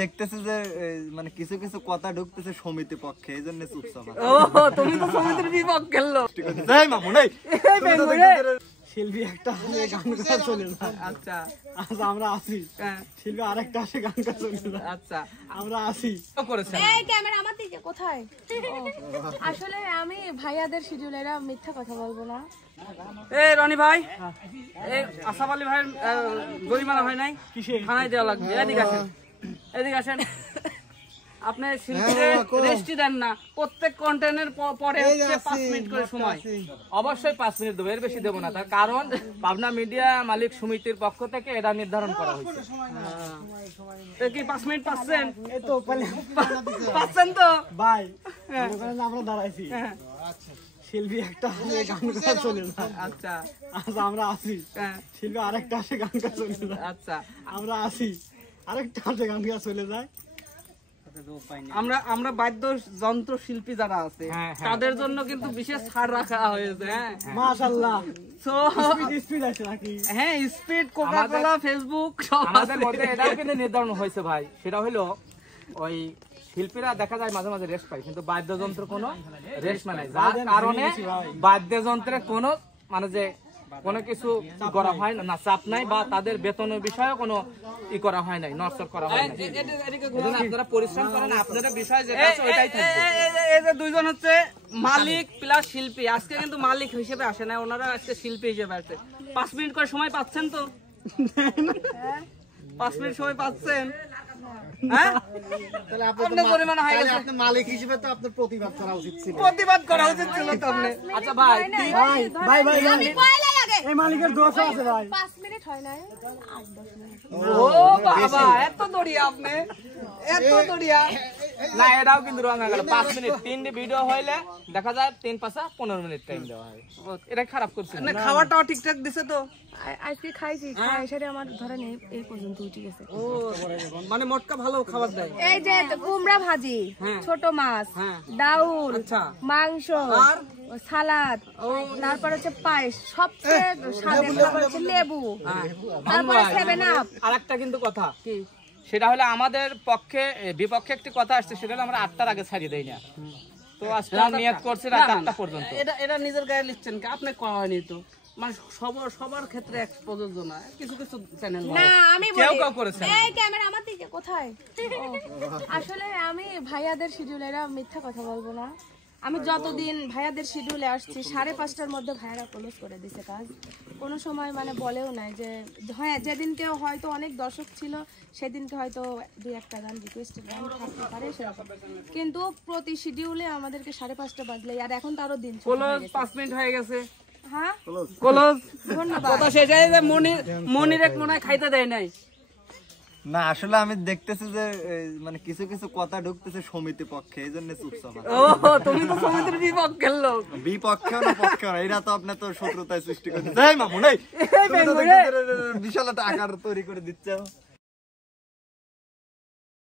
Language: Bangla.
দেখতেছে যে মানে কিছু কিছু কথা ঢুকতেছে সমিতি পক্ষে, এই জন্য চুপচাপ। তুমি তো সমিতির বিপক্ষের লোক। শিল্পী একটা গান গাওয়া চলে যায়। আচ্ছা আমরা আছি, শিল্পী আরেকটা আসে গান গাওয়া চলে যায়। আচ্ছা আমরা আছি। এই ক্যামেরা আমার দিকে কোথায়? আসলে আমি ভাইয়াদের শিডিউলেরা মিথ্যা কথা বলবো না। এই রনি ভাই, এই আসাফ আলী ভাইয়ের জরিমানা হয় নাই, থানায় দেওয়া লাগবে। এদিকে আসেন, এদিকে আসেন। আপনি শিল্পীদের রেস্টই দেন না, প্রত্যেক কন্টেন্টের পরে হচ্ছে 5 মিনিট করে সময়। অবশ্যই 5 মিনিট দেবো, এর বেশি দেবো না। তার কারণ পাবনা মিডিয়া মালিক সমিতির পক্ষ থেকে এটা নির্ধারণ করা হয়েছে। কি 5 মিনিট পাচ্ছেন? পাচ্ছেন তো ভাই, আমরা দাঁড়াইছি, শিল্পী একটা গান গাওয়া চলে যায়। আচ্ছা আমরা আছি, শিল্পী আরেকটা আসে গান গাওয়া চলে যায়। আচ্ছা আমরা আছি, আরেকটা আসে গান গাওয়া চলে যায়। আমরা বাদ্য যন্ত্র শিল্পী যারা আছে তাদের জন্য কিন্তু বিশেষ ছাড় রাখা হয়েছে। মাশাআল্লাহ। সো স্পিড আছে নাকি? হ্যাঁ, স্পিড, কোকা-কোলা, ফেসবুক সব আমাদের মধ্যে এটাও কিন্তু নির্ধারণ হয়েছে ভাই। সেটা হলো ওই শিল্পীরা দেখা যায় মাঝে মাঝে রেস্ট পায়, কিন্তু বাদ্যযন্ত্র কোনো রেস্ট নাই, যার কারণে বাদ্যযন্ত্রে কোনো মানে যে কোনো কিছু করা হয় না, চাপ নাই, বা তাদের বেতনের বিষয়ে কোনো ই করা হয় নাই, নড়চড় করা হয় না। আপনারা পরিশ্রম করেন, আপনাদের বিষয় যেটা আছে ওইটাই থাকবে। এই যে দুইজন হচ্ছে মালিক প্লাস শিল্পী, আজকে কিন্তু মালিক হিসেবে আসে না, ওনারা আজকে শিল্পী হিসেবে আসে। 5 মিনিট করে সময় পাচ্ছেন তো? 5 মিনিট সময় পাচ্ছেন? মালিক হিসেবে তো আপনার প্রতিবাদ করা উচিত ছিল। প্রতিবাদ করা উচিত ছিল তো আপনি। আচ্ছা ভাই, এই মালিকের দোষ আছে ভাই। 5 মিনিট হয় না, 8-10 মিনিট। ও বাবা, এত দড়িয়া আপনি, এত দড়িয়া না। এটাও কিন্তু রং হয়ে গেল। 5 মিনিট 3টি ভিডিও হইলে দেখা যায় 3-5-15 মিনিট টাইম দেওয়া হয়। এটা খারাপ করছে না। খাওয়াটাও ঠিকঠাক দিছে তো? আজকে খাইছি, খাই সেটা আমার ধরেন এই পর্যন্ত উঠে গেছে। ও মানে মোটকা ভালো খাবার দেয়। এই যে কুমড়া ভাজি, ছোট মাছ, ডাউল, মাংস, সালাদ, তারপর হচ্ছে পায়েস, সবচেয়ে স্বাদের খাবার হচ্ছে লেবু, তারপরে 7 আপ। আরেকটা কিন্তু কথা কি, সেটা হলো আমাদের পক্ষে বিপক্ষে একটি কথা আসছে, সেটা হলো আমরা 8টার আগে ছাড়িয়ে দেই না। তো আজকে নিয়ত করছি রাত 8টা পর্যন্ত। এটা নিজের গায়ে লিখছেন কি? আপনি করা হয়নি তো, মানে সবার ক্ষেত্রে এক প্রযোজ্য না, কিছু কিছু চ্যানেল না। আমি কেউ কেউ করেছে। এই ক্যামেরা আমার দিকে কোথায়? আসলে আমি ভাইয়াদের শিডিউলেরা মিথ্যা কথা বলবো না। আমি যতদিন ভাইয়াদের শিডিউলে আসছি 5:30টার মধ্যে ভাইয়ারা ক্লোজ করে দিছে কাজ। কোনো সময় মানে বলেও নাই যে হ্যাঁ, যেদিনকে হয়তো অনেক দর্শক ছিল সেদিনকে হয়তো 2-1টা গান রিকোয়েস্টেড গান থাকতে পারে সেরকম, কিন্তু প্রতি শিডিউলে আমাদেরকে 5:30টা বাজলে। আর এখন তো আরো দিন ক্লোজ 5 মিনিট হয়ে গেছে। হ্যাঁ ক্লোজ। ধন্যবাদ। কথা শেষ হয়ে যায়। মনির এক মনে হয় খাইতে দেয় নাই। না, আসলে আমি দেখতেছি যে মানে কিছু কিছু কথা ঢুকতেছে সমিতি পক্ষে, এই জন্য চুপচাপ। তুমি তো সমিতির বিপক্ষের লোক। বিপক্ষেও না পক্ষেও না, এটা তো আপনি তো শত্রুতায় সৃষ্টি করতে বিশাল একটা আকার তৈরি করে দিচ্ছে।